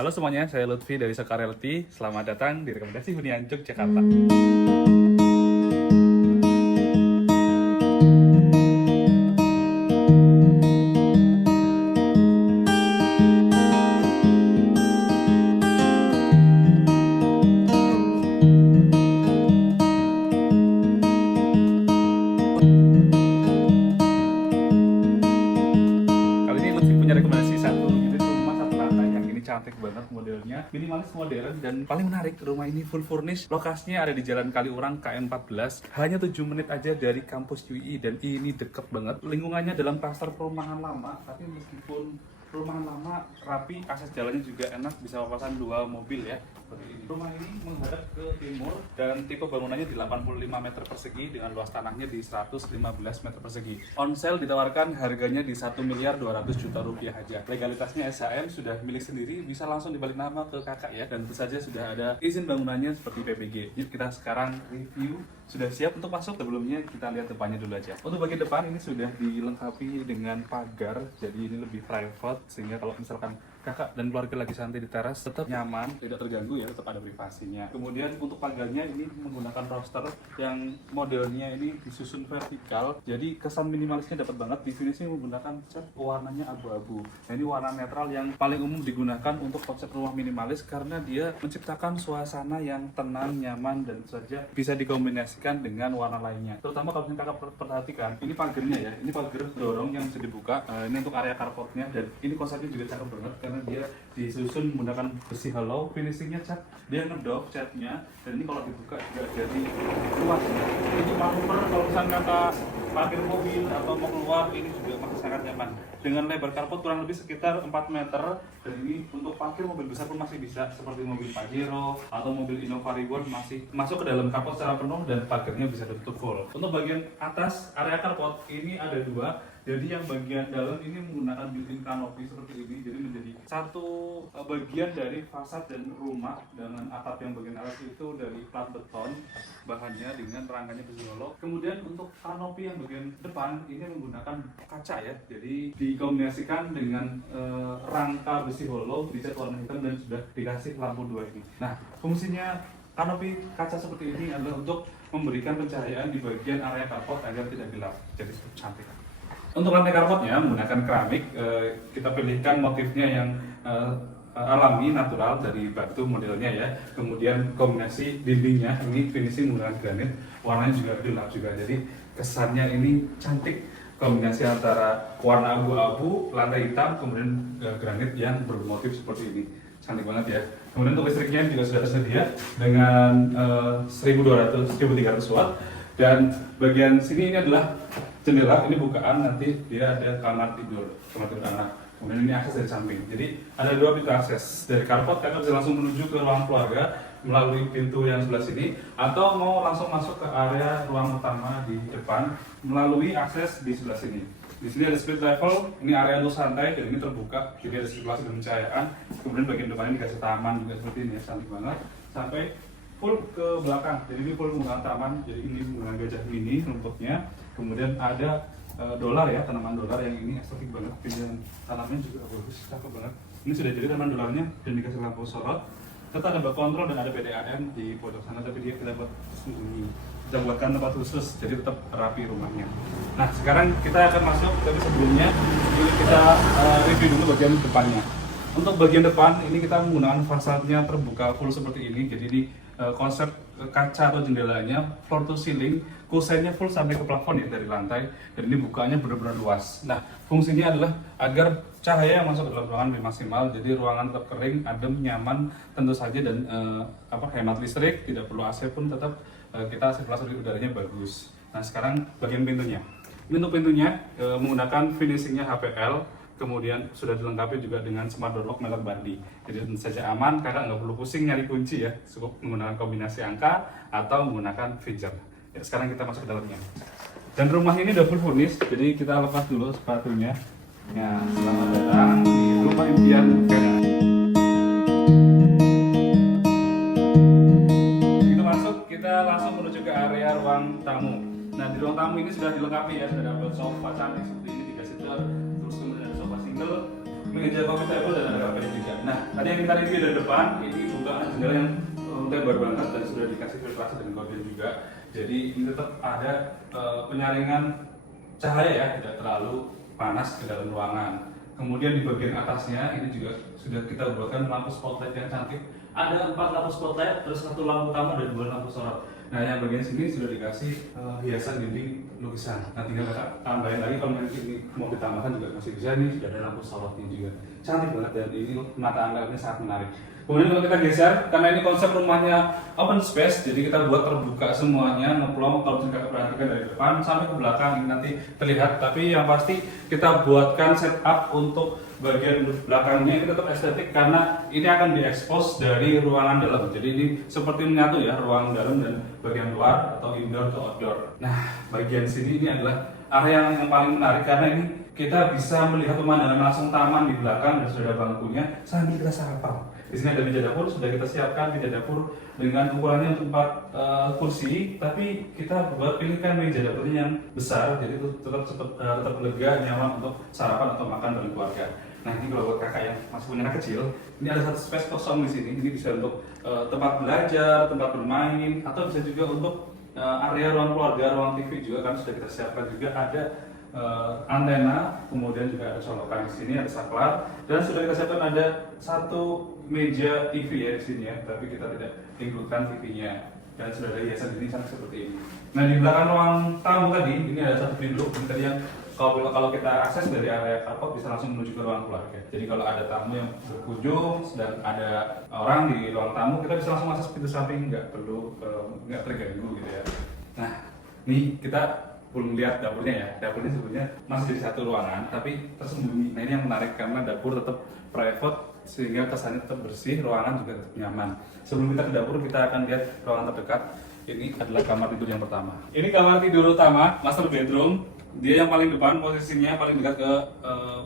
Halo semuanya, saya Lutfi dari Soka Realty. Selamat datang di Rekomendasi Hunian Yogyakarta. Kali ini Lutfi punya rekomendasi satu unit rumah satu lantai yang ini cantik banget modelnya, minimalis modern dan paling menarik, rumah ini full furnish. Lokasinya ada di Jalan Kaliurang KM14, hanya 7 menit aja dari kampus UI dan ini deket banget. Lingkungannya dalam klaster perumahan lama, tapi meskipun perumahan lama rapi, akses jalannya juga enak, bisa papasan 2 mobil ya. Seperti ini. Rumah ini menghadap ke timur dan tipe bangunannya di 85 meter persegi dengan luas tanahnya di 115 meter persegi. On sale ditawarkan harganya di 1.200.000.000 rupiah aja. Legalitasnya SHM, sudah milik sendiri, bisa langsung dibalik nama ke kakak ya. Dan tentu saja sudah ada izin bangunannya seperti PPG. Yuk kita sekarang review. Sudah siap untuk masuk? Sebelumnya kita lihat depannya dulu aja. Untuk bagian depan ini sudah dilengkapi dengan pagar, jadi ini lebih private sehingga kalau misalkan kakak dan keluarga lagi santai di teras tetap nyaman, tidak terganggu ya, tetap ada privasinya. Kemudian untuk pagarnya ini menggunakan roster yang modelnya ini disusun vertikal, jadi kesan minimalisnya dapat banget. Di sini sih menggunakan cat warnanya abu-abu. Nah, ini warna netral yang paling umum digunakan untuk konsep rumah minimalis karena dia menciptakan suasana yang tenang, nyaman dan saja bisa dikombinasikan dengan warna lainnya. Terutama kalau kakak perhatikan, ini pagarnya ya, ini pagar dorong yang bisa dibuka. Ini untuk area carportnya dan ini konsepnya juga cakep banget karena dia disusun menggunakan besi hollow, finishingnya cat, dia ngedok catnya dan ini kalau dibuka juga jadi luas. Ini manuver kalau misalnya kakak parkir mobil atau mau keluar ini juga masih sangat nyaman. Dengan lebar carport kurang lebih sekitar 4 meter dan ini untuk parkir mobil besar pun masih bisa seperti mobil Pajero atau mobil Innova Reborn masih masuk ke dalam carport secara penuh dan pagarnya bisa ditutup full. Untuk bagian atas area carport ini ada 2. Jadi yang bagian dalam ini menggunakan built-in kanopi seperti ini, jadi menjadi satu bagian dari fasad dan rumah dengan atap yang bagian atas itu dari plat beton bahannya dengan rangkanya besi hollow. Kemudian untuk kanopi yang bagian depan ini menggunakan kaca ya, jadi dikombinasikan dengan rangka besi hollow dicat warna hitam dan sudah dikasih lampu 2 ini. Nah, fungsinya kanopi kaca seperti ini adalah untuk memberikan pencahayaan di bagian area carport agar tidak gelap, jadi cukup cantik. Untuk lantai carportnya menggunakan keramik, kita pilihkan motifnya yang alami, natural dari batu modelnya ya. Kemudian kombinasi dindingnya ini finishing menggunakan granit, warnanya juga gelap juga. Jadi kesannya ini cantik, kombinasi antara warna abu-abu, lantai hitam, kemudian granit yang bermotif seperti ini. Cantik banget ya. Kemudian untuk listriknya juga sudah tersedia dengan 1.300 watt. Dan bagian sini ini adalah jendela, ini bukaan, nanti dia ada kamar tidur anak. Kemudian ini akses dari samping. Jadi ada 2 pintu akses. Dari carport kakak bisa langsung menuju ke ruang keluarga melalui pintu yang sebelah sini, atau mau langsung masuk ke area ruang utama di depan melalui akses di sebelah sini. Di sini ada split level, ini area untuk santai dan ini terbuka, jadi ada sirkulasi dan pencahayaan. Kemudian bagian depannya dikasih taman juga seperti ini, cantik banget. Sampai full ke belakang, jadi ini full menggunakan taman, jadi ini menggunakan gajah mini rumputnya. Kemudian ada dolar ya, tanaman dolar yang ini estetik banget, pilihan tanamannya juga bagus, cakep banget. Ini sudah jadi tanaman dolarnya dan dikasih lampu sorot. Serta ada bak kontrol dan ada PDAM di pojok sana, tapi dia kita buat sembunyi. Kita buatkan tempat khusus, jadi tetap rapi rumahnya. Nah sekarang kita akan masuk, tapi sebelumnya kita review dulu bagian depannya. Untuk bagian depan ini kita menggunakan fasadnya terbuka full seperti ini, jadi ini konsep kaca atau jendelanya floor to ceiling, kusennya full sampai ke plafon ya dari lantai, dan ini bukanya benar-benar luas. Nah fungsinya adalah agar cahaya yang masuk ke dalam ruangan lebih maksimal, jadi ruangan tetap kering, adem, nyaman tentu saja, dan hemat listrik, tidak perlu AC pun tetap kita sirkulasi udaranya bagus. Nah sekarang bagian pintunya, ini untuk pintunya menggunakan finishingnya HPL. Kemudian sudah dilengkapi juga dengan smart door lock merek Bandi. Jadi tentu saja aman, kakak nggak perlu pusing nyari kunci ya. Cukup menggunakan kombinasi angka atau menggunakan feature. Ya, sekarang kita masuk ke dalamnya. Dan rumah ini udah full furnish, jadi kita lepas dulu sepatunya. Ya, selamat datang di rumah impian kakak. Begitu masuk, kita langsung menuju ke area ruang tamu. Nah, di ruang tamu ini sudah dilengkapi ya, sudah ada sofa cantik seperti ini, 3 seater. Terus kemudian ada sofa single, meja coffee table dan ada karpet juga. Nah, tadi yang kita review dari depan, ini bukaan jendela yang lebar banget dan sudah dikasih filtrasi dan gorden juga. Jadi ini tetap ada penyaringan cahaya ya, tidak terlalu panas ke dalam ruangan. Kemudian di bagian atasnya ini juga sudah kita buatkan lampu spotlight yang cantik. Ada 4 lampu spotlight, terus 1 lampu utama dan 2 lampu sorot. Nah, yang bagian sini sudah dikasih hiasan dinding lukisan. Nah, tinggal kakak tambahin lagi kalau ini mau ditambahkan juga masih bisa. Ini sudah ada lampu sorotnya juga. Cantik banget dan ini mata anda sangat menarik. Kemudian kalau kita geser, karena ini konsep rumahnya open space, jadi kita buat terbuka semuanya, ngeplong. Kalau bisa kakak perhatikan dari depan sampai ke belakang ini nanti terlihat. Tapi yang pasti kita buatkan setup untuk bagian belakangnya ini tetap estetik karena ini akan diekspos dari ruangan dalam. Jadi ini seperti menyatu ya, ruang dalam dan bagian luar atau indoor atau outdoor. Nah, bagian sini ini adalah area yang paling menarik karena ini kita bisa melihat pemandangan langsung taman di belakang dan sudah ada bangkunya sambil kita sarapan. Di sini ada meja dapur, sudah kita siapkan meja dapur dengan ukurannya untuk 4 kursi, tapi kita pilihkan meja dapurnya yang besar, jadi itu tetap lega, nyaman untuk sarapan atau makan bareng keluarga. Nah, ini kalau buat kakak yang masih punya anak kecil, ini ada satu space kosong di sini. Ini bisa untuk tempat belajar, tempat bermain, atau bisa juga untuk area ruang keluarga, ruang TV juga kan sudah kita siapkan juga ada antena, kemudian juga ada colokan di sini, ada saklar, dan sudah kita siapkan ada satu meja TV ya di sini ya, tapi kita tidak includekan TV-nya, dan sudah ada hiasan dinding seperti ini. Nah, di belakang ruang tamu tadi ini ada satu pintu tadi yang kalau kita akses dari area carport bisa langsung menuju ke ruang keluarga. Jadi kalau ada tamu yang berkunjung sedang ada orang di ruang tamu, kita bisa langsung akses pintu samping, nggak perlu nggak terganggu gitu ya. Nah, ini kita belum lihat dapurnya ya. Dapurnya sebenarnya masih jadi satu ruangan tapi tersembunyi. Nah, ini yang menarik karena dapur tetap private sehingga kesannya tetap bersih, ruangan juga tetap nyaman. Sebelum kita ke dapur, kita akan lihat ruangan terdekat. Ini adalah kamar tidur yang pertama. Ini kamar tidur utama, master bedroom. Dia yang paling depan, posisinya paling dekat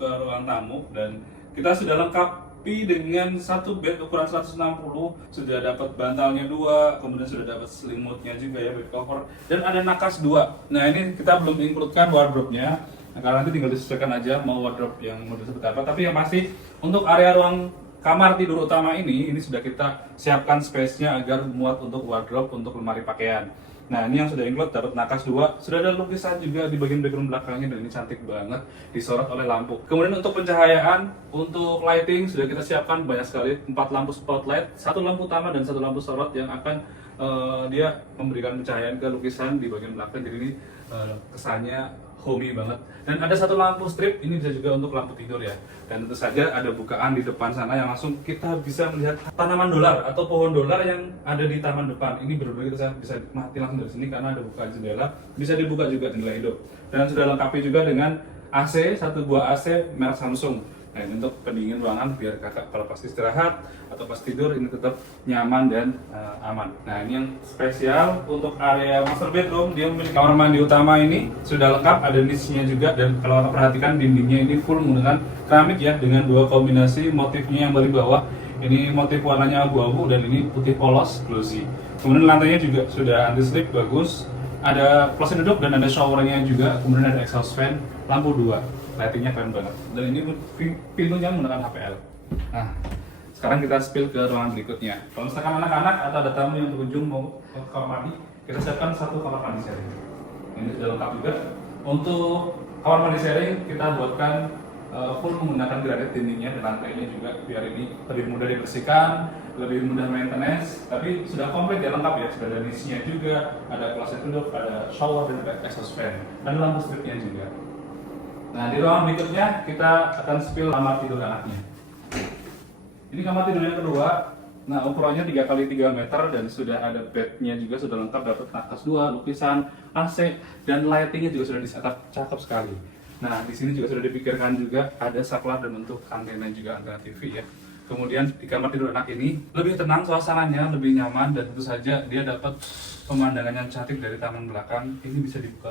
ke ruang tamu, dan kita sudah lengkapi dengan satu bed ukuran 160, sudah dapat bantalnya 2, kemudian sudah dapat selimutnya juga ya, bed cover, dan ada nakas 2. Nah, ini kita belum includekan wardrobe-nya. Nah, karena nanti tinggal disesuaikan aja mau wardrobe yang model seperti apa. Tapi yang pasti untuk area ruang kamar tidur utama ini sudah kita siapkan space-nya agar muat untuk wardrobe, untuk lemari pakaian. Nah, ini yang sudah include dapat nakas 2, sudah ada lukisan juga di bagian background belakangnya dan ini cantik banget disorot oleh lampu. Kemudian untuk pencahayaan, untuk lighting sudah kita siapkan banyak sekali, 4 lampu spotlight, 1 lampu utama dan 1 lampu sorot yang akan dia memberikan pencahayaan ke lukisan di bagian belakang. Jadi ini kesannya homey banget. Dan ada 1 lampu strip, ini bisa juga untuk lampu tidur ya. Dan tentu saja ada bukaan di depan sana yang langsung kita bisa melihat tanaman dolar atau pohon dolar yang ada di taman depan. Ini benar-benar kita bisa nikmati langsung dari sini karena ada bukaan jendela, bisa dibuka juga jendela hidup. Dan sudah lengkapi juga dengan AC, 1 buah AC merek Samsung. Nah, ini untuk pendingin ruangan biar kakak kalau pas istirahat atau pas tidur ini tetap nyaman dan aman. Nah, ini yang spesial untuk area master bedroom, dia memiliki kamar mandi utama ini sudah lengkap, ada niche-nya juga, dan kalau kakak perhatikan dindingnya ini full menggunakan keramik ya, dengan 2 kombinasi motifnya yang dari bawah. Ini motif warnanya abu-abu dan ini putih polos glossy. Kemudian lantainya juga sudah anti slip bagus. Ada kloset duduk dan ada showernya juga, kemudian ada exhaust fan, lampu 2. Lightingnya keren banget, dan ini pintunya menggunakan HPL. Nah, sekarang kita spill ke ruangan berikutnya. Kalau misalkan anak-anak atau ada tamu yang berkunjung mau ke kamar mandi, kita siapkan 1 kamar mandi sharing. Ini sudah lengkap juga. Untuk kamar mandi sharing kita buatkan full menggunakan granit dindingnya dan lantainya juga biar ini lebih mudah dibersihkan, lebih mudah maintenance. Tapi sudah komplit ya, lengkap ya, sudah ada niche-nya juga, ada kloset duduk, ada shower dan ada exhaust fan, ada lampu stripnya juga. Nah, di ruangan berikutnya kita akan spill kamar tidur anaknya. Ini kamar tidur yang kedua. Nah, ukurannya 3x3 meter dan sudah ada bednya juga, sudah lengkap, dapat nakas 2, lukisan, AC, dan lightingnya juga sudah di-setup cakep sekali. Nah, di sini juga sudah dipikirkan juga ada saklar dan untuk antena juga, antena TV ya. Kemudian di kamar tidur anak ini lebih tenang suasananya, lebih nyaman, dan tentu saja dia dapat pemandangan yang cantik dari taman belakang. Ini bisa dibuka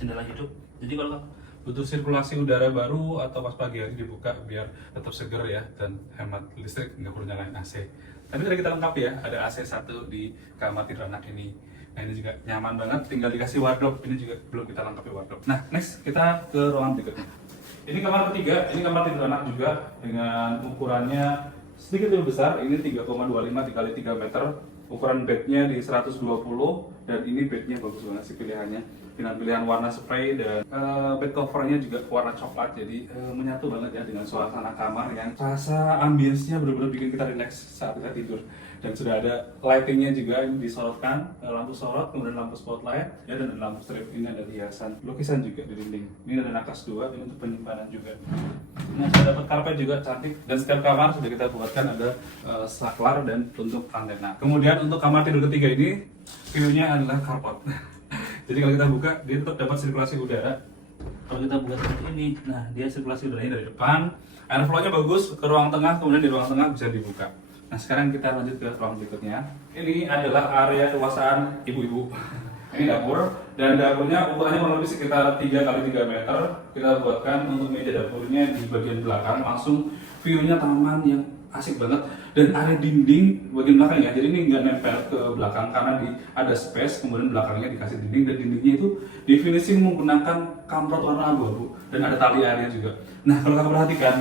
jendela hidup. Jadi kalau butuh sirkulasi udara baru atau pas pagi hari dibuka biar tetap seger ya dan hemat listrik, nggak perlu nyalain AC. Tapi tadi kita lengkap ya, ada AC 1 di kamar tidur anak ini. Nah, ini juga nyaman banget, tinggal dikasih wardrobe. Ini juga belum kita lengkapi wardrobe. Nah, next kita ke ruangan berikutnya. Ini kamar ketiga, ini kamar tidur anak juga dengan ukurannya sedikit lebih besar. Ini 3,25 dikali 3 meter. Ukuran bednya di 120 dan ini bednya bagus banget sih pilihannya dengan pilihan warna spray dan bed covernya juga warna coklat, jadi menyatu banget ya dengan suasana kamar yang rasa ambience-nya benar-benar bikin kita relax saat kita tidur. Dan sudah ada lightingnya juga, ini disorotkan, lampu sorot, kemudian lampu spotlight ya, dan lampu strip. Ini ada hiasan lukisan juga di dinding. Ini ada nakas 2, ini untuk penyimpanan juga. Nah, sudah dapat karpet juga cantik, dan setiap kamar sudah kita buatkan ada saklar dan untuk antena. Kemudian untuk kamar tidur ketiga ini view-nya adalah carport. Jadi kalau kita buka, dia tetap dapat sirkulasi udara. Kalau kita buka seperti ini, nah dia sirkulasi udaranya dari depan, airflow-nya bagus ke ruang tengah, kemudian di ruang tengah bisa dibuka. Nah sekarang kita lanjut ke ruang berikutnya. Ini adalah area kekuasaan ibu-ibu. Ini dapur, dan dapurnya ukurannya kurang lebih sekitar 3 kali 3 meter. Kita buatkan untuk meja dapurnya di bagian belakang, langsung view-nya taman yang asik banget. Dan area dinding bagian belakang ya, jadi ini nggak nempel ke belakang karena ada space, kemudian belakangnya dikasih dinding, dan dindingnya itu di finishing menggunakan kamprot warna abu-abu dan ada tali airnya juga. Nah kalau kakak perhatikan,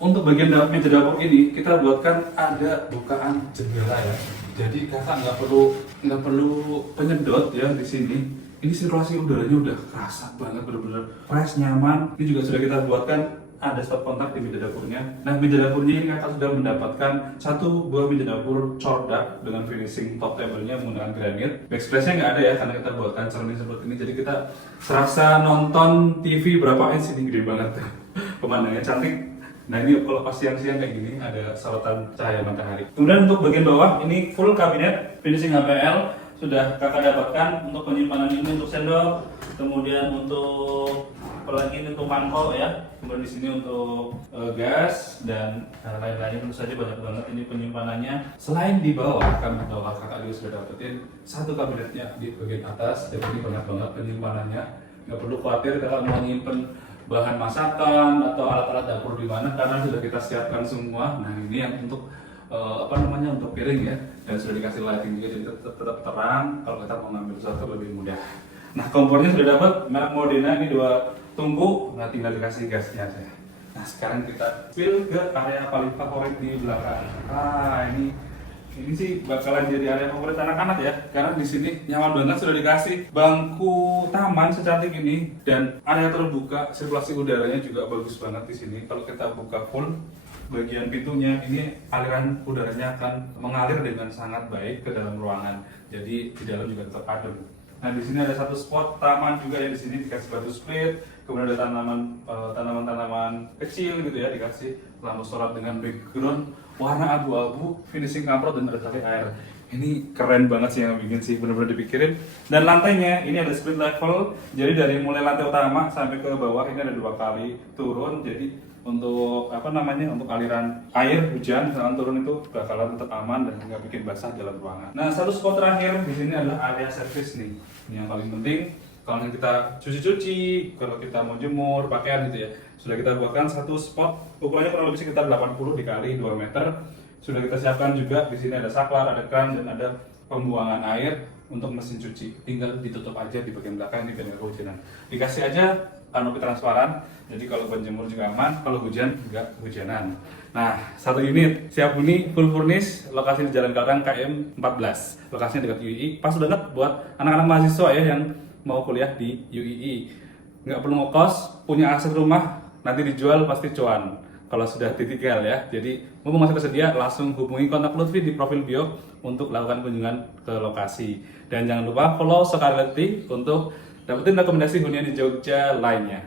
untuk bagian meja dapur ini kita buatkan ada bukaan jendela ya. Jadi kakak nggak perlu penyedot ya di sini. Ini sirkulasi udaranya udah kerasa banget, bener-bener fresh, nyaman. Ini juga sudah kita buatkan ada stop kontak di meja dapurnya. Nah meja dapurnya ini kakak sudah mendapatkan satu buah meja dapur cordak dengan finishing top table-nya menggunakan granit. Backsplash-nya nggak ada ya karena kita buatkan cermin seperti ini. Jadi kita serasa nonton TV berapa inch, ini gede banget. Pemandangannya cantik. Nah ini kalau pas siang-siang kayak gini ada sorotan cahaya matahari. Kemudian untuk bagian bawah ini full kabinet finishing HPL sudah kakak dapatkan untuk penyimpanan ini untuk sendok, kemudian untuk apalagi ini untuk mangkok ya, kemudian di sini untuk gas dan lain-lainnya. Tentu saja banyak banget ini penyimpanannya. Selain di bawah, kakak juga sudah dapetin satu kabinetnya di bagian atas, jadi ini banyak banget penyimpanannya. Nggak perlu khawatir kakak mau nyimpen bahan masakan atau alat-alat dapur di mana karena sudah kita siapkan semua. Nah ini yang untuk untuk piring ya, dan sudah dikasih lighting juga jadi tetap terang. Kalau kita mau ngambil sesuatu lebih mudah. Nah kompornya sudah dapat, merek Modena, ini 2 tungku, nah tinggal dikasih gasnya aja. Nah sekarang kita spill ke area paling favorit di belakang. Ini sih bakalan jadi area favorit anak-anak ya, karena di sini nyaman banget, sudah dikasih bangku taman secantik ini dan area terbuka, sirkulasi udaranya juga bagus banget di sini. Kalau kita buka full bagian pintunya, ini aliran udaranya akan mengalir dengan sangat baik ke dalam ruangan. Jadi di dalam juga tetap adem. Nah di sini ada satu spot taman juga ya, di sini dikasih batu split, kemudian ada tanaman-tanaman kecil gitu ya, dikasih lampu sorot dengan background warna abu-abu, finishing kamprot dan ada tali air. Ini keren banget sih yang bikin sih, bener-bener dipikirin. Dan lantainya ini ada split level, jadi dari mulai lantai utama sampai ke bawah ini ada 2 kali turun. Jadi untuk untuk aliran air hujan misalkan turun itu bakalan tetap aman dan nggak bikin basah dalam ruangan. Nah satu spot terakhir di sini adalah area servis nih. Ini yang paling penting kalau kita cuci-cuci, kalau kita mau jemur pakaian gitu ya, sudah kita buatkan satu spot, ukurannya kurang lebih sekitar 80 dikali 2 meter. Sudah kita siapkan juga, di sini ada saklar, ada kran, dan ada pembuangan air untuk mesin cuci. Tinggal ditutup aja di bagian belakang ini biar nggak kehujanan. Dikasih aja kanopi transparan, jadi kalau berjemur juga aman, kalau hujan nggak kehujanan. Nah, satu unit siap huni full furnish, lokasi di Jalan Karang KM 14, lokasinya dekat UII, pas banget buat anak-anak mahasiswa ya yang mau kuliah di UII. Nggak perlu ngekos, punya aset rumah, nanti dijual pasti cuan kalau sudah ditinggal ya. Jadi mumpung masih tersedia, langsung hubungi kontak Lutfi di profil bio untuk lakukan kunjungan ke lokasi. Dan jangan lupa follow Sekarleti untuk dapetin rekomendasi hunian di Jogja lainnya.